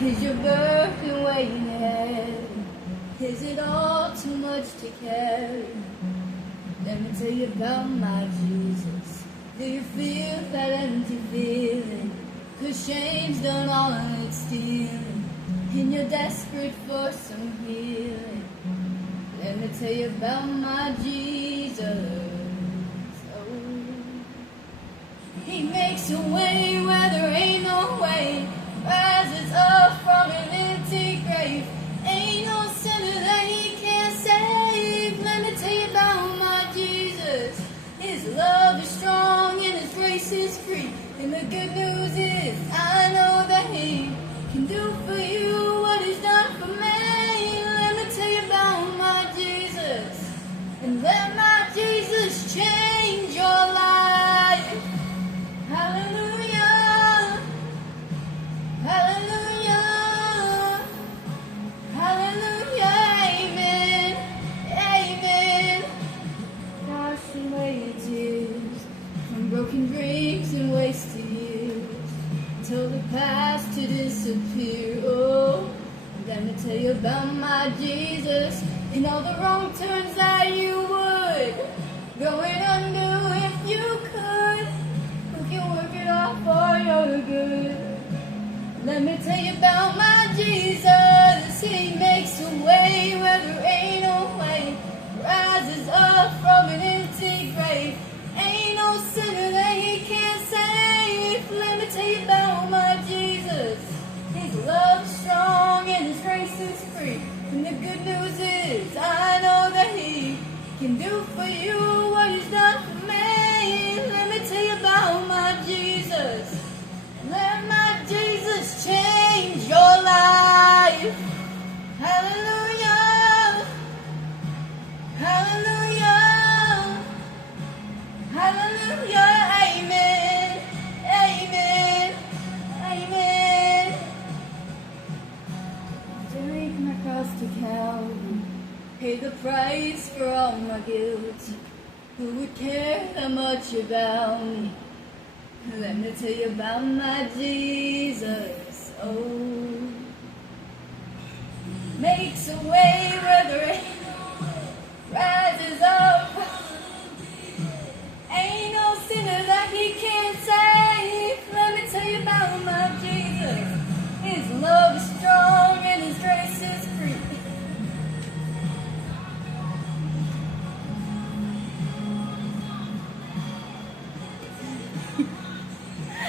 Is your burden weighing heavy? Is it all too much to carry? Let me tell you about my Jesus. Do you feel that empty feeling? 'Cause shame's done all of its stealing, and you're desperate for some healing. Let me tell you about my Jesus. Oh, He makes a way where there ain't no way, rises up from an empty grave. Ain't no sinner that He can't save. Let me tell you about my Jesus. His love is strong and His grace is free. And the good news is, I know that He can do for you what He's done for me. Let me tell you about my Jesus. And let my Jesus change your life. Hallelujah. Hallelujah. Hallelujah. Amen. Amen. Wash away your tears from broken dreams and wasted years. Tell the past to disappear. Oh, let me tell you about my Jesus. And all the wrong turns that you would go and undo if you could. Who can work it all for your good? Let me tell you about my Jesus. He makes a way where there ain't no way, rises up from an empty grave. Ain't no sinner that He can't save. Let me tell you about my Jesus. His love's strong and His grace is free. And the good news is, I know that He can do for you what He's done for me. Let me tell you about my Jesus. Let my Jesus change your life. Hallelujah. Hallelujah. Hallelujah. Amen. Amen. Amen. Take my cross to Calvary, pay the price for all my guilt. Who would care that much about me? Let me tell you about my Jesus. Oh, makes a way where there ain't no way, rises up